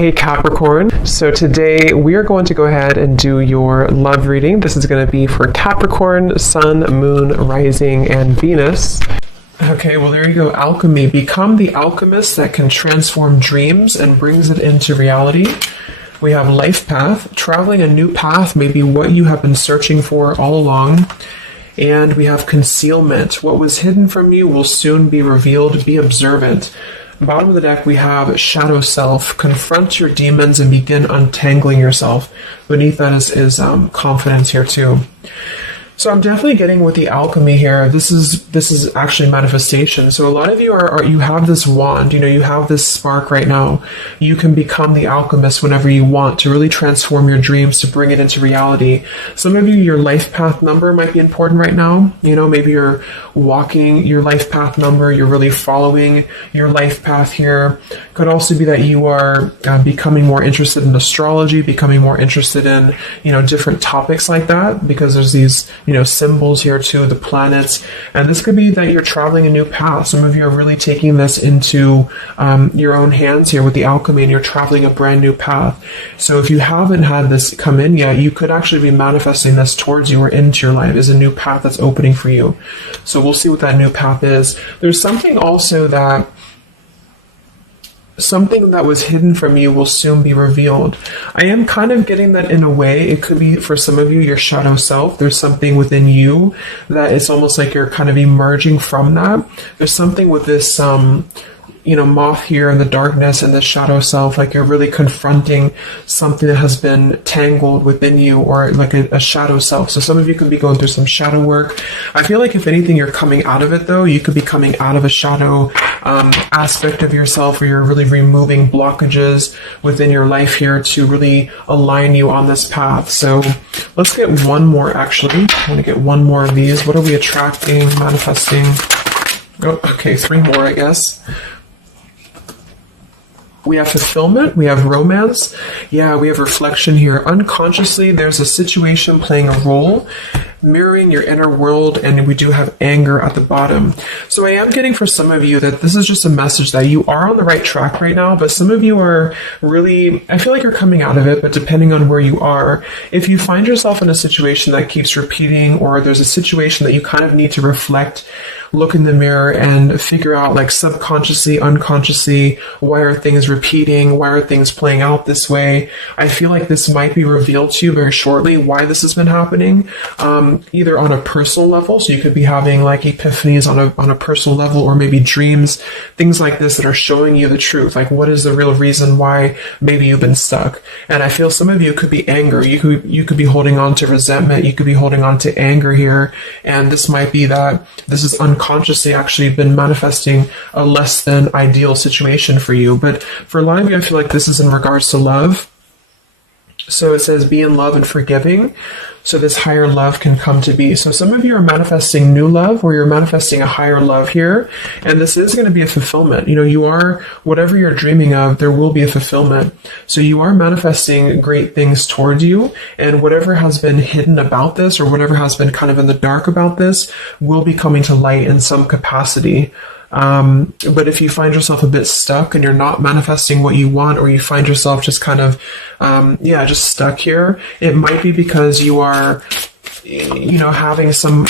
Hey Capricorn, so today we are going to go ahead and do your love reading. This is going to be for Capricorn, Sun, Moon, Rising, and Venus. Okay, well there you go, alchemy. Become the alchemist that can transform dreams and brings it into reality. We have life path, traveling a new path, maybe what you have been searching for all along. And we have concealment. What was hidden from you will soon be revealed. Be observant. Bottom of the deck, we have shadow self. Confront your demons and begin untangling yourself. Beneath that is confidence here too. So I'm definitely getting with the alchemy here. This is actually manifestation. So a lot of you you have this wand, you have this spark right now. You can become the alchemist whenever you want to really transform your dreams, to bring it into reality. Some of you, your life path number might be important right now. Maybe you're walking your life path number. You're really following your life path here. Could also be that you are becoming more interested in astrology, becoming more interested in, different topics like that, because there's these, symbols here too, the planets. And this could be that you're traveling a new path. Some of you are really taking this into your own hands here with the alchemy, and you're traveling a brand new path. So if you haven't had this come in yet, you could actually be manifesting this towards you or into your life as a new path that's opening for you. So we'll see what that new path is. There's something also that something that was hidden from you will soon be revealed. I am kind of getting that in a way. It could be for some of you, your shadow self. There's something within you that it's almost like you're kind of emerging from that. There's something with this, moth here in the darkness and the shadow self, like you're really confronting something that has been tangled within you, or like a shadow self. So some of you could be going through some shadow work. I feel like if anything, you're coming out of it though. You could be coming out of a shadow aspect of yourself, where you're really removing blockages within your life here to really align you on this path. So let's get one more actually. I want to get one more of these. What are we attracting, manifesting? Oh, okay, 3 more, I guess. We have fulfillment, we have romance, we have reflection here. Unconsciously, there's a situation playing a role, mirroring your inner world, and we do have anger at the bottom. So I am getting for some of you that this is just a message that you are on the right track right now, but some of you are really, I feel like you're coming out of it, but depending on where you are, if you find yourself in a situation that keeps repeating, or there's a situation that you kind of need to reflect, look in the mirror and figure out, like, subconsciously, unconsciously, why are things repeating? Why are things playing out this way? I feel like this might be revealed to you very shortly, why this has been happening, either on a personal level. So you could be having like epiphanies on a personal level, or maybe dreams, things like this that are showing you the truth. Like, what is the real reason why maybe you've been stuck? And I feel some of you could be anger. You could be holding on to resentment. You could be holding on to anger here. And this might be that this is unconsciously actually been manifesting a less than ideal situation for you. But for a lot of you, I feel like this is in regards to love. So it says, be in love and forgiving, so this higher love can come to be. So some of you are manifesting new love, or you're manifesting a higher love here. And this is going to be a fulfillment. You are, whatever you're dreaming of, there will be a fulfillment. So you are manifesting great things towards you. And whatever has been hidden about this, or whatever has been kind of in the dark about this, will be coming to light in some capacity. But if you find yourself a bit stuck and you're not manifesting what you want, or you find yourself just kind of, just stuck here, it might be because you are, having some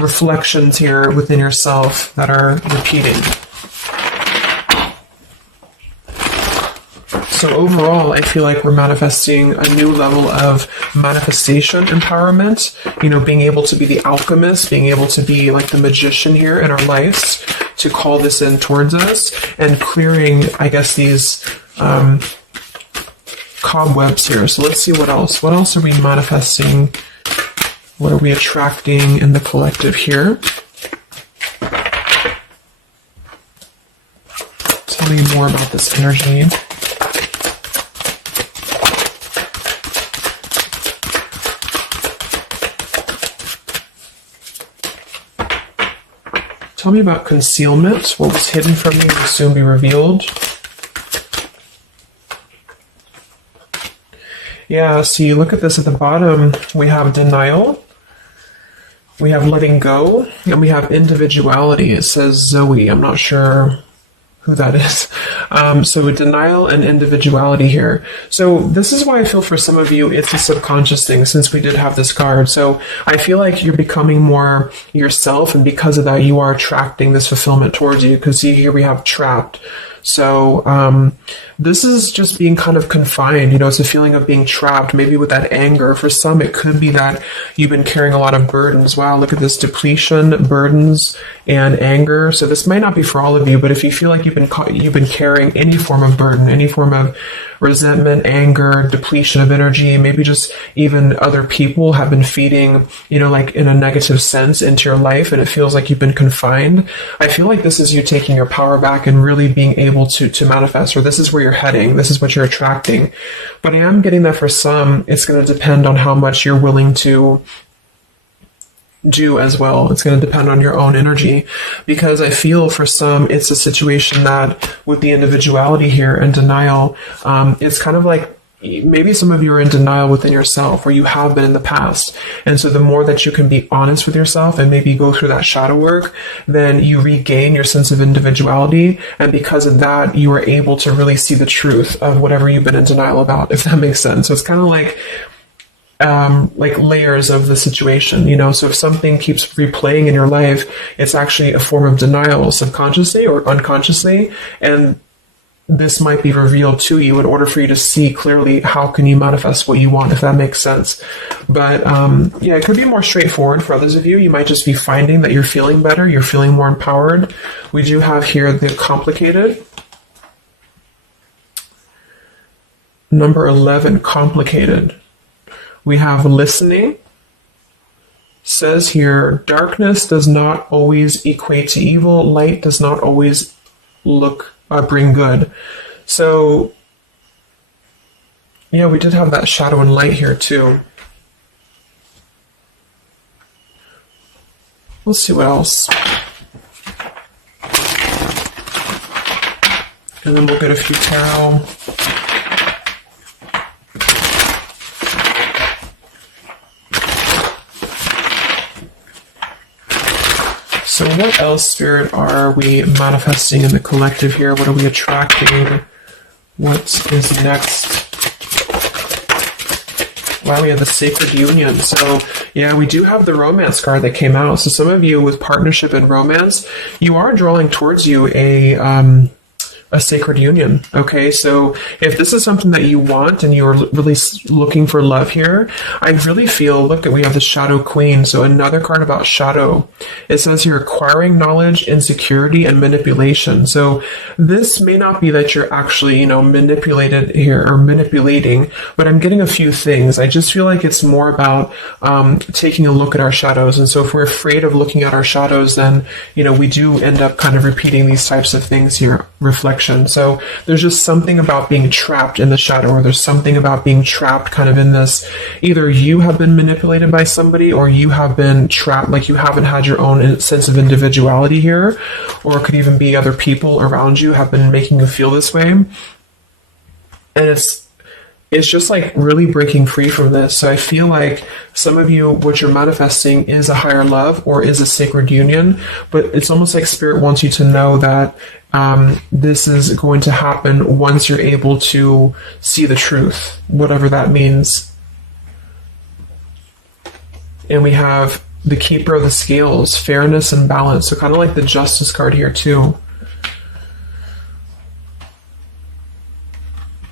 reflections here within yourself that are repeating. So overall, I feel like we're manifesting a new level of manifestation empowerment, being able to be the alchemist, being able to be like the magician here in our lives, to call this in towards us, and clearing, I guess, these cobwebs here. So let's see what else. What else are we manifesting? What are we attracting in the collective here? Tell me more about this energy. Tell me about concealment. What was hidden from you will soon be revealed. Yeah, so you look at this at the bottom, we have denial, we have letting go, and we have individuality. It says Zoe. I'm not sure who that is. So denial and individuality here. So this is why I feel for some of you, it's a subconscious thing since we did have this card. So I feel like you're becoming more yourself, and because of that, you are attracting this fulfillment towards you, because see, here we have trapped. So this is just being kind of confined, you know, it's a feeling of being trapped, maybe with that anger. For some, it could be that you've been carrying a lot of burdens. Wow, look at this: depletion, burdens, and anger. So this might not be for all of you, but if you feel like you've been carrying any form of burden, any form of resentment, anger, depletion of energy, maybe just even other people have been feeding, you know, like in a negative sense into your life, and it feels like you've been confined. I feel like this is you taking your power back and really being able to manifest, or this is where you're heading, this is what you're attracting. But I am getting that for some, it's going to depend on how much you're willing to do as well. It's going to depend on your own energy, because I feel for some, it's a situation that with the individuality here and denial, it's kind of like maybe some of you are in denial within yourself, or you have been in the past. And so the more that you can be honest with yourself and maybe go through that shadow work, then you regain your sense of individuality. And because of that, you are able to really see the truth of whatever you've been in denial about, if that makes sense. So it's kind of like layers of the situation, you know. So if something keeps replaying in your life, it's actually a form of denial, subconsciously or unconsciously, and this might be revealed to you in order for you to see clearly how can you manifest what you want, if that makes sense. But yeah, it could be more straightforward for others of you. You might just be finding that you're feeling better, you're feeling more empowered. We do have here the complicated. Number 11, complicated. We have listening. Says here, darkness does not always equate to evil. Light does not always bring good. So, yeah, we did have that shadow and light here too. Let's see what else. And then we'll get a few tarot. So what else, Spirit, are we manifesting in the collective here? What are we attracting? What is next? Wow, we have the Sacred Union. So, yeah, we do have the Romance card that came out. So some of you with partnership and romance, you are drawing towards you a sacred union. Okay, so if this is something that you want and you're really looking for love here, I really feel, look, we have the Shadow Queen. So another card about shadow. It says here, acquiring knowledge, insecurity, and manipulation. So this may not be that you're actually, you know, manipulated here or manipulating, but I'm getting a few things. I just feel like it's more about taking a look at our shadows. And so if we're afraid of looking at our shadows, then, you know, we do end up kind of repeating these types of things here, reflection. So there's just something about being trapped in the shadow, or there's something about being trapped kind of in this, either you have been manipulated by somebody, or you have been trapped, like you haven't had your own sense of individuality here, or it could even be other people around you have been making you feel this way. And it's just like really breaking free from this. So I feel like some of you, what you're manifesting is a higher love or is a sacred union, but it's almost like Spirit wants you to know that this is going to happen once you're able to see the truth, whatever that means. And we have the Keeper of the Scales, fairness and balance. So kind of like the Justice card here too.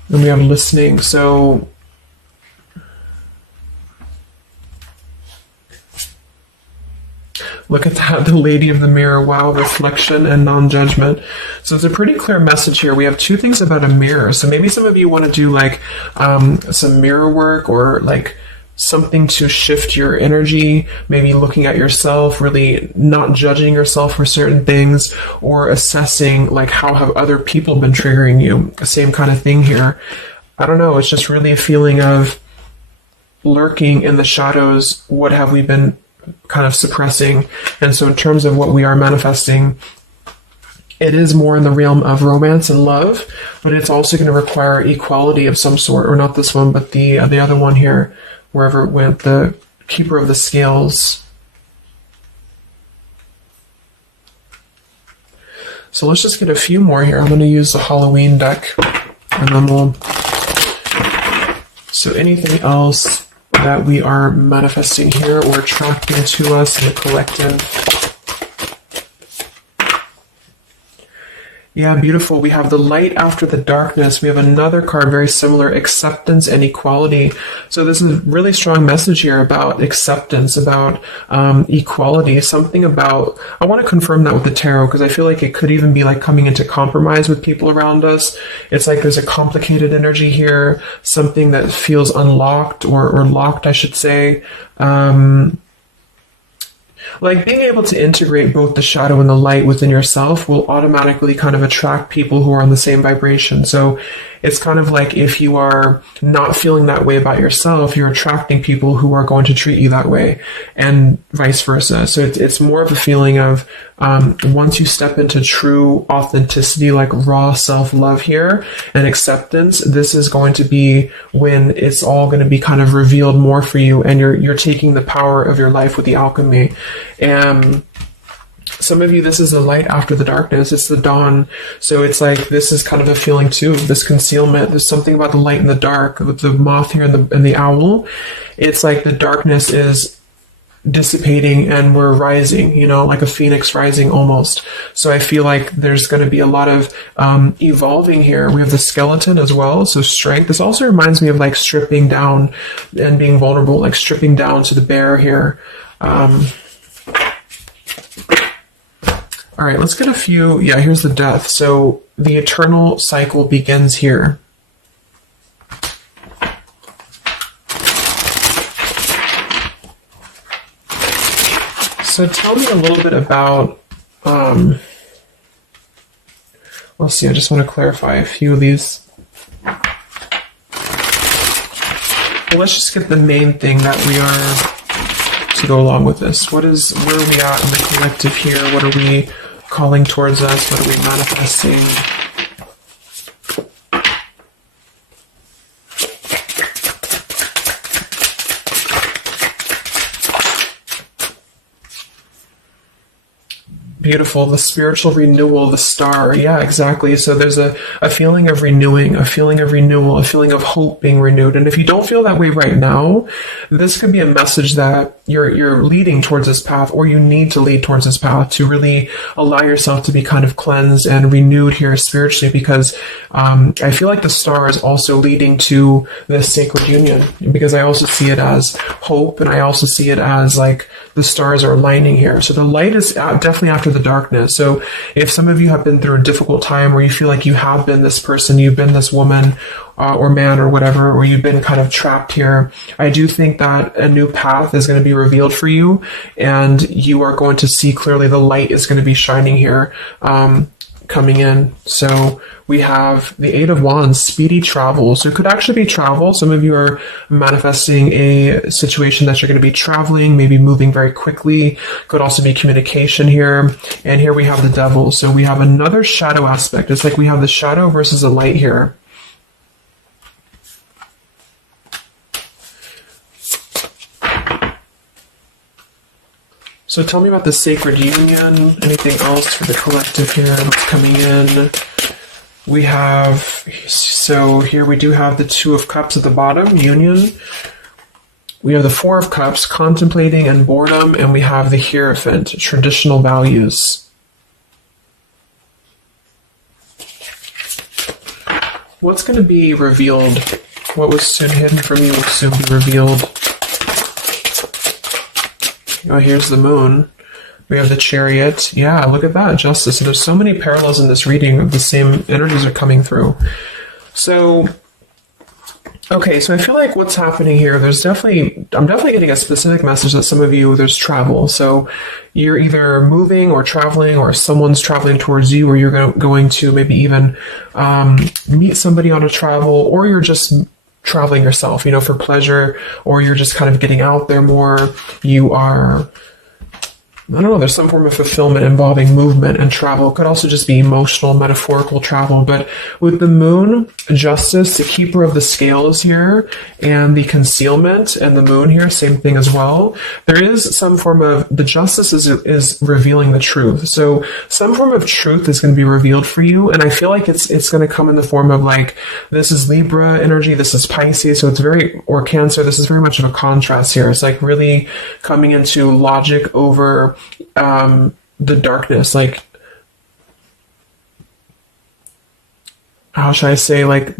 And we have listening. So look at that, the Lady of the Mirror. Wow, reflection and non-judgment. So it's a pretty clear message here. We have two things about a mirror. So maybe some of you want to do like some mirror work, or like something to shift your energy, maybe looking at yourself, really not judging yourself for certain things, or assessing like how have other people been triggering you. Same kind of thing here. I don't know, it's just really a feeling of lurking in the shadows. What have we been kind of suppressing? And so in terms of what we are manifesting, it is more in the realm of romance and love, but it's also going to require equality of some sort, or not this one, but the other one here, wherever it went, the Keeper of the Scales. So let's just get a few more here. I'm going to use the Halloween deck, and then we'll... So anything else that we are manifesting here or attracting to us in the collective? Yeah, beautiful. We have the light after the darkness. We have another card very similar, acceptance and equality. So this is a really strong message here about acceptance, about equality, something about, I want to confirm that with the tarot because I feel like it could even be like coming into compromise with people around us. It's like there's a complicated energy here, something that feels unlocked or locked, I should say. Like being able to integrate both the shadow and the light within yourself will automatically kind of attract people who are on the same vibration. So it's kind of like if you are not feeling that way about yourself, you're attracting people who are going to treat you that way, and vice versa. So it's more of a feeling of once you step into true authenticity, like raw self-love here and acceptance, this is going to be when it's all going to be kind of revealed more for you, and you're taking the power of your life with the alchemy. And some of you, this is the light after the darkness. It's the dawn. So it's like, this is kind of a feeling too, this concealment. There's something about the light and the dark with the moth here and the owl. It's like the darkness is dissipating and we're rising, you know, like a phoenix rising almost. So I feel like there's going to be a lot of evolving here. We have the skeleton as well. So strength. This also reminds me of like stripping down and being vulnerable, like stripping down to the bear here. All right, let's get a few. Yeah, here's the death. So the eternal cycle begins here. So tell me a little bit about, let's see, I just want to clarify a few of these. Well, let's just get the main thing that we are to go along with this. Where are we at in the collective here? What are we calling towards us? What are we manifesting? Beautiful. The spiritual renewal, the star. Yeah, exactly. So there's a feeling of renewing, a feeling of renewal, a feeling of hope being renewed. And if you don't feel that way right now, this could be a message that you're leading towards this path, or you need to lead towards this path to really allow yourself to be kind of cleansed and renewed here spiritually, because I feel like the star is also leading to this sacred union, because I also see it as hope, and I also see it as like the stars are aligning here. So the light is definitely after the darkness. So if some of you have been through a difficult time where you feel like you have been this person, you've been this woman or man or whatever, or you've been kind of trapped here, I do think that a new path is going to be revealed for you, and you are going to see clearly the light is going to be shining here, coming in. So we have the Eight of Wands, speedy travel. So it could actually be travel. Some of you are manifesting a situation that you're going to be traveling, maybe moving very quickly. Could also be communication here. And here we have the Devil. So we have another shadow aspect. It's like we have the shadow versus the light here. So tell me about the sacred union. Anything else for the collective here that's coming in? We have, so here we do have the Two of Cups at the bottom, union. We have the Four of Cups, contemplating and boredom, and we have the Hierophant, traditional values. What's going to be revealed? What was soon hidden from you will soon be revealed. Oh, here's the Moon. We have the Chariot. Yeah, look at that, Justice. So there's so many parallels in this reading. The same energies are coming through. So, okay, so I feel like what's happening here, I'm definitely getting a specific message that some of you, there's travel. So you're either moving or traveling, or someone's traveling towards you, or you're going to maybe even meet somebody on a travel, or you're just traveling yourself, for pleasure, or you're just kind of getting out there more. You are I don't know, there's some form of fulfillment involving movement and travel. It could also just be emotional, metaphorical travel. But with the moon, justice, the keeper of the scales here, and the concealment, and the moon here, same thing as well. There is some form of, the justice is revealing the truth. So some form of truth is going to be revealed for you. And I feel like it's going to come in the form of like, this is Libra energy, this is Pisces. So it's very, or Cancer, this is very much of a contrast here. It's like really coming into logic over the darkness. Like, how should I say, like,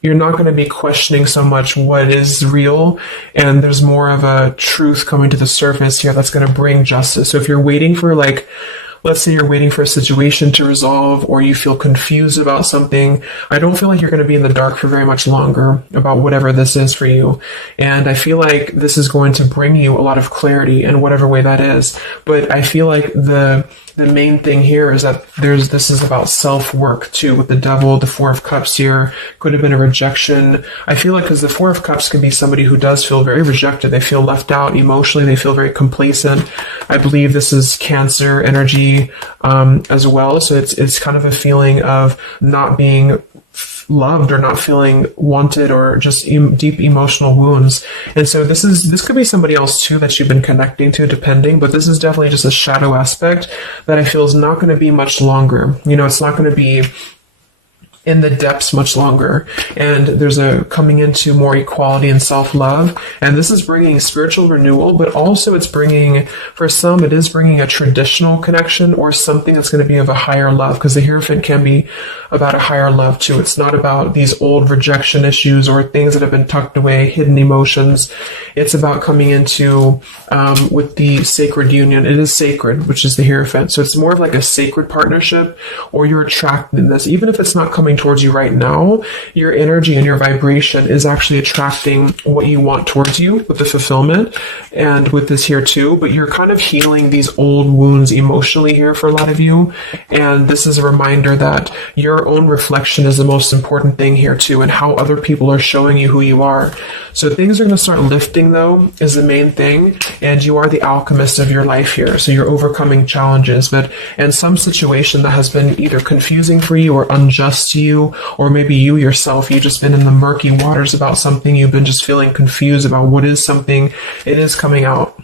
you're not going to be questioning so much what is real, and there's more of a truth coming to the surface here that's going to bring justice. So if you're waiting for, like, let's say you're waiting for a situation to resolve, or you feel confused about something, I don't feel like you're going to be in the dark for very much longer about whatever this is for you. And I feel like this is going to bring you a lot of clarity in whatever way that is. But I feel like the main thing here is that this is about self-work too, with the devil, the Four of Cups here, could have been a rejection. I feel like, because the Four of Cups can be somebody who does feel very rejected. They feel left out emotionally. They feel very complacent. I believe this is Cancer energy as well. So it's kind of a feeling of not being loved, or not feeling wanted, or just deep emotional wounds. And so this could be somebody else too that you've been connecting to, depending, but this is definitely just a shadow aspect that I feel is not going to be much longer. It's not going to be in the depths much longer. And there's a coming into more equality and self-love. And this is bringing spiritual renewal, but also it's bringing, for some, it is bringing a traditional connection, or something that's going to be of a higher love, because the Hierophant can be about a higher love too. It's not about these old rejection issues or things that have been tucked away, hidden emotions. It's about coming into, with the sacred union. It is sacred, which is the Hierophant. So it's more of like a sacred partnership, or you're attracting this, even if it's not coming towards you right now, your energy and your vibration is actually attracting what you want towards you with the fulfillment, and with this here too. But you're kind of healing these old wounds emotionally here for a lot of you. And this is a reminder that your own reflection is the most important thing here too, and how other people are showing you who you are. So things are going to start lifting though, is the main thing. And you are the alchemist of your life here. So you're overcoming challenges, but in some situation that has been either confusing for you or unjust to you, or maybe you yourself, you've just been in the murky waters about something, you've been just feeling confused about what is something, it is coming out.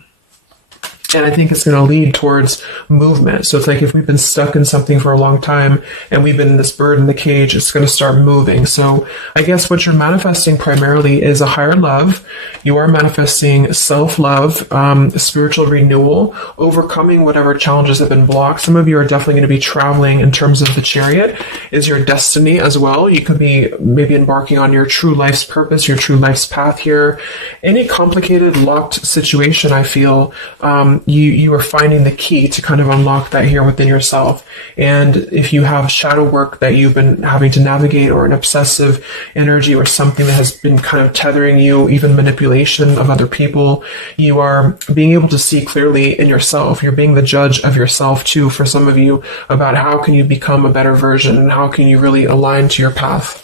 And I think it's going to lead towards movement. So it's like, if we've been stuck in something for a long time and we've been in this bird in the cage, it's going to start moving. So I guess what you're manifesting primarily is a higher love. You are manifesting self-love, spiritual renewal, overcoming whatever challenges have been blocked. Some of you are definitely going to be traveling in terms of the Chariot is your destiny as well. You could be maybe embarking on your true life's purpose, your true life's path here. Any complicated, locked situation, I feel, you are finding the key to kind of unlock that here within yourself. And if you have shadow work that you've been having to navigate, or an obsessive energy, or something that has been kind of tethering you, even manipulation of other people, you are being able to see clearly in yourself. You're being the judge of yourself too, for some of you, about how can you become a better version, and how can you really align to your path.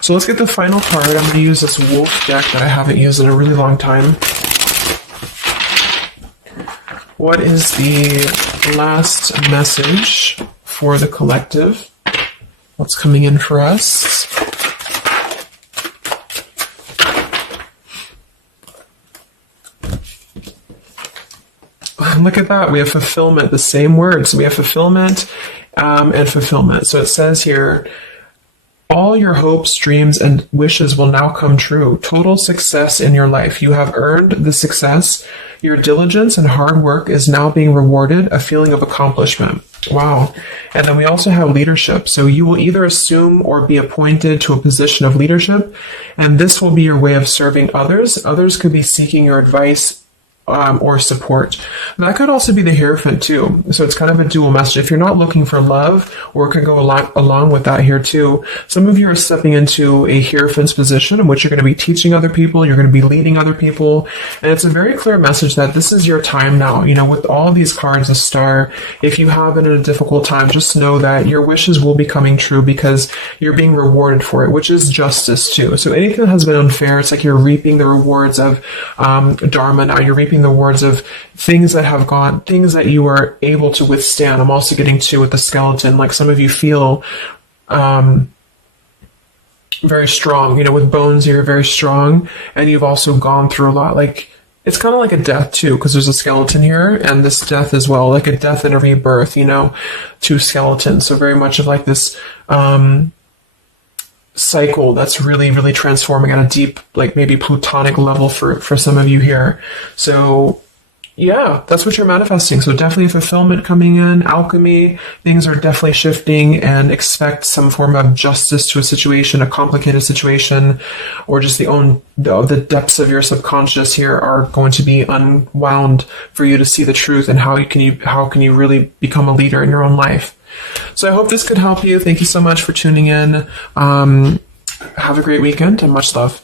So let's get the final card. I'm going to use this wolf deck that I haven't used in a really long time. What is the last message for the collective? What's coming in for us? Look at that. We have fulfillment, the same words. We have fulfillment and fulfillment. So it says here, all your hopes, dreams, and wishes will now come true. Total success in your life. You have earned the success. Your diligence and hard work is now being rewarded, a feeling of accomplishment. Wow. And then we also have leadership. So you will either assume or be appointed to a position of leadership, and this will be your way of serving others. Others could be seeking your advice or support. That could also be the Hierophant too. So it's kind of a dual message. If you're not looking for love, or it could go along with that here too. Some of you are stepping into a Hierophant's position in which you're going to be teaching other people, you're going to be leading other people. And it's a very clear message that this is your time now. You know, with all these cards, a star, if you have been in a difficult time, just know that your wishes will be coming true, because you're being rewarded for it, which is justice too. So anything that has been unfair, it's like you're reaping the rewards of Dharma now. You're reaping reaping the rewards of things that you are able to withstand. I'm also getting to with the skeleton, like some of you feel very strong, with bones here, very strong, and you've also gone through a lot. Like, it's kind of like a death too, because there's a skeleton here, and this death as well, like a death and a rebirth, two skeletons. So very much of like this cycle that's really, really transforming at a deep, like maybe plutonic level for some of you here. So yeah, that's what you're manifesting. So definitely fulfillment coming in, alchemy, things are definitely shifting, and expect some form of justice to a situation, a complicated situation, or just the depths of your subconscious here are going to be unwound for you to see the truth, and how can you really become a leader in your own life. So I hope this could help you. Thank you so much for tuning in. Have a great weekend and much love.